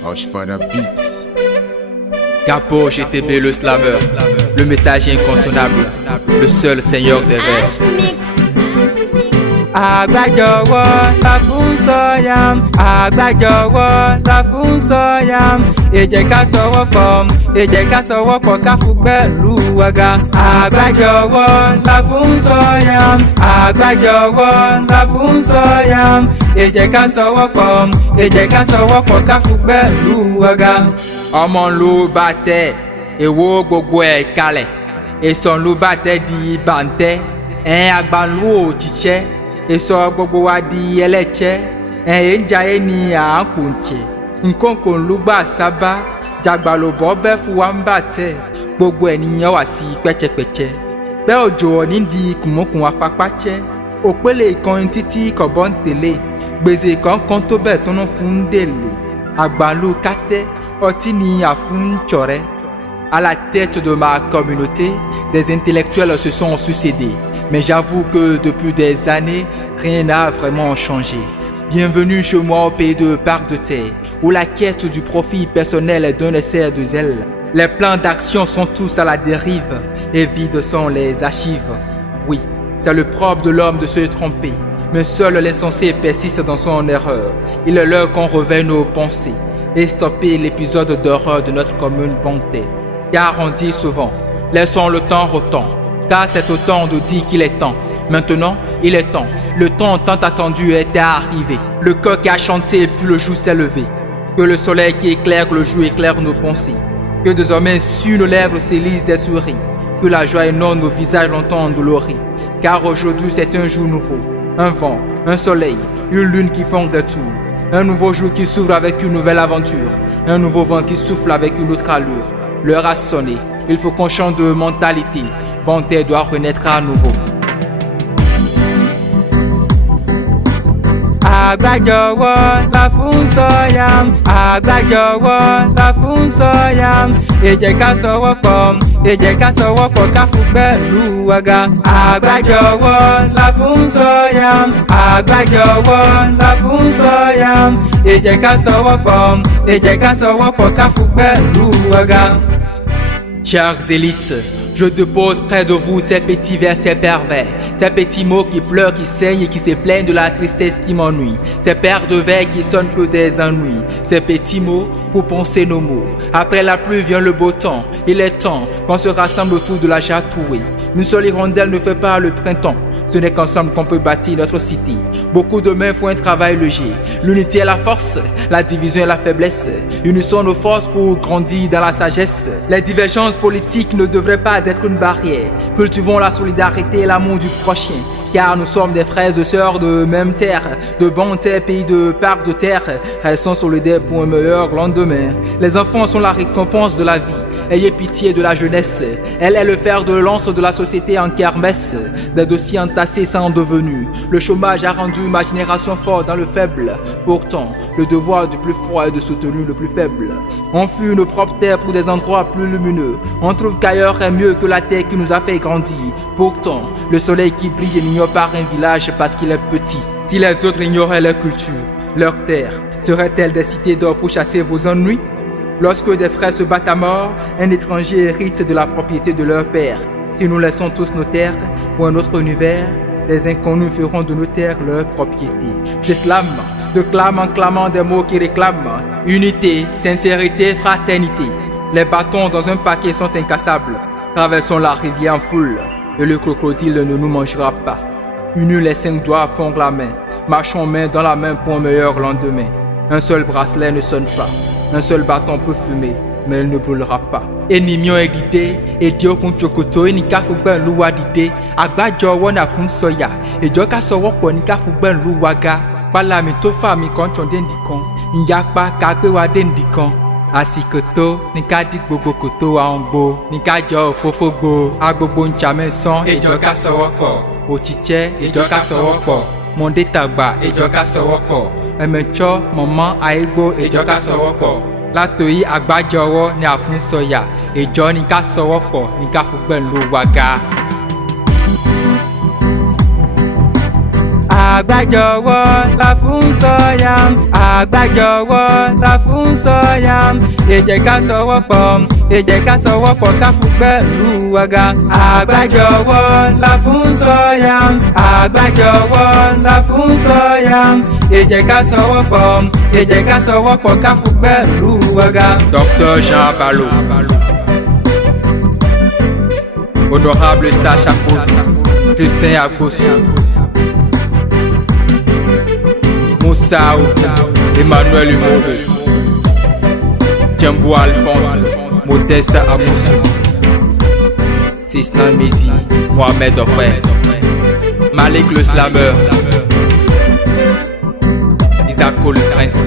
Hush for the beat. Capo GTB le slammer, le message incontournable, le seul seigneur des vers. Àgbájọwọ́ la fún sọ́yà, àgbájọwọ́ la fún sọ́yà. Ẹ jẹ́ ká sowọ́pọ̀, ẹ jẹ́ ká sowọ́pọ̀ ká fún pẹ̀lú wàgà. Àgbájọwọ́ la fún sọ́yà, àgbájọwọ́ la fún sọ́yà. Ẹ jẹ́ ká sowọ́pọ̀, ẹ jẹ́ ká sowọ́pọ̀ ká fún pẹ̀lú wàgà. Ọmọ ló bá tẹ èwo gbogbo ẹ̀ kalẹ̀, èso ló bá tẹ di bàǹtẹ́, àgbàlú òjíṣẹ́. Èso gbogbo wa di ẹlẹ́chẹ́, ń jayé ni à ń pòǹchẹ̀. Nǹkan kò ń lùgbà sábà, jàgbàlòbọ̀ bẹ́ fún wa ń bà tẹ̀. Gbogbo ènìyàn wà sí pẹ́chẹ́pẹ́chẹ́. Bẹ́ òjò nídìí kùmọ̀kùn afapáchẹ́. Òpèlè ìkànnì títí kọ̀bọ̀ ń tẹ̀lé. Gbèsè kankan tó bẹ̀ tó ń fún ń dèlè. Àgbàlú kátẹ́, ọtí ni àfún chọ̀rẹ́. À la tête de ma communauté, des intellectuels se sont succédés. Mais j'avoue que depuis des années, rien n'a vraiment changé. Bienvenue chez moi au pays de Parc de Terre, où la quête du profit personnel donne essai de zèle. Les plans d'action sont tous à la dérive, et vides sont les archives. Oui, c'est le propre de l'homme de se tromper, mais seul l'insensé persiste dans son erreur. Il est l'heure qu'on réveille nos pensées, et stopper l'épisode d'horreur de notre commune bonté. Car on dit souvent, laissons le temps au temps. Car c'est au temps de dire qu'il est temps. Maintenant, il est temps. Le temps tant attendu est arrivé. Le coq a chanté puis le jour s'est levé. Que le soleil qui éclaire le jour éclaire nos pensées. Que désormais sur nos lèvres s'élisent des souris. Que la joie inonde nos visages longtemps endoloris. Car aujourd'hui c'est un jour nouveau. Un vent, un soleil, une lune qui font des tours. Un nouveau jour qui s'ouvre avec une nouvelle aventure. Un nouveau vent qui souffle avec une autre allure. L'heure a sonné. Il faut qu'on change de mentalité. Bonté doit renaître à nouveau. Àgbájọwọ́ la fún sọ́yà, àgbájọwọ́ la fún sọ́yà. Ẹ jẹ́ ká sowọ́pọ̀, ẹ jẹ́ ká sowọ́pọ̀ ká fún pẹ̀lú wàgà. Àgbájọwọ́ la fún sọ́yà, àgbájọwọ́ la fún sọ́yà. Ẹ jẹ́ ká sowọ́pọ̀, ẹ jẹ́ ká sowọ́pọ̀ ká fún pẹ̀lú wàgà. Chers élites, je dépose près de vous ces petits versets pervers, ces petits mots qui pleurent, qui saignent et qui se plaignent de la tristesse qui m'ennuie, ces paires de vers qui sonnent que des ennuis, ces petits mots pour penser nos mots. Après la pluie vient le beau temps, il est temps qu'on se rassemble autour de la jatouée. Une seule hirondelle ne fait pas le printemps. Ce n'est qu'ensemble qu'on peut bâtir notre cité. Beaucoup de mains font un travail léger. L'unité est la force, la division est la faiblesse. Unissons nos forces pour grandir dans la sagesse. Les divergences politiques ne devraient pas être une barrière. Cultivons la solidarité et l'amour du prochain. Car nous sommes des frères et sœurs de même terre, de bonne terre, pays de Parc de Terre. Restons solidaires pour un meilleur lendemain. Les enfants sont la récompense de la vie. Ayez pitié de la jeunesse. Elle est le fer de lance de la société en kermesse. Des dossiers entassés sans devenu. Le chômage a rendu ma génération forte dans le faible. Pourtant, le devoir du plus fort est de soutenir le plus faible. On fuit nos propres terres pour des endroits plus lumineux. On trouve qu'ailleurs est mieux que la terre qui nous a fait grandir. Pourtant, le soleil qui brille n'ignore pas un village parce qu'il est petit. Si les autres ignoraient leur culture, leur terre, seraient-elles des cités d'or pour chasser vos ennuis? Lorsque des frères se battent à mort, un étranger hérite de la propriété de leur père. Si nous laissons tous nos terres pour un autre univers, les inconnus feront de nos terres leur propriété. Je slame, de clame en clamant des mots qui réclament unité, sincérité, fraternité. Les bâtons dans un paquet sont incassables. Traversons la rivière en foule et le crocodile ne nous mangera pas. Unis les 5 doigts font la main. Marchons main dans la main pour un meilleur lendemain. Un seul bracelet ne sonne pas. Un seul bâton peut fumer, mais il ne brûlera pas. Enimion egide, edio kun chokoto ni ka fugban luwa dide. Àgbájọwọ́ na fún sọ́yà, ìjọ ká sowọ́pọ̀ ni ká fugban luwa ga. Pala mi tó fà mí kan chonde ndikan, ìyapa ká gbé wa dé ndikan. Àsìkò tó ní ká dí gbogbo kòtò wa ń gbó, ní ká jọ òfófó gbó. Agbogbo ń jà mẹ́sàn, ìjọ ká sowọ́pọ̀. Òtítẹ́, ìjọ ká sowọ́pọ̀. Mọ̀ndé tàgbà, ìjọ ká sowọ́pọ̀. Ẹ̀mẹ̀tsọ́ mọ̀mọ́ àìgbó, ìjọ ká sowọ́pọ̀. Látòyí àgbájọwọ́ ni àfúnsọ̀yà, ìjọ ní ká sowọ́pọ̀ ní ká fúgbẹ́ ló wága. àgbájọwọ́ la fún sọ̀yà, àgbájọwọ́ la fún sọ̀yà. Ẹ jẹ́ ká sowọ́pọ̀, ẹ jẹ́ ká sowọ́pọ̀ ká fún pẹ̀lú ọ̀gá. Àgbájọwọ́ la fún sọ̀yà, àgbájọwọ́ la fún sọ̀yà. Ẹ jẹ́ ká sowọ́pọ̀, ẹ jẹ́ ká sowọ́pọ̀ ká fún pẹ̀lú ọ̀gá. Dr Jean Balo, Honorable Stachafo, Justin Agosu, Moussa Oufou, Emmanuel Humoro, Djembo Alphonse, Modeste Amoussou, Sisnan Mehdi, Mohamed Opre, Malik le Slammer, Isako le Prince.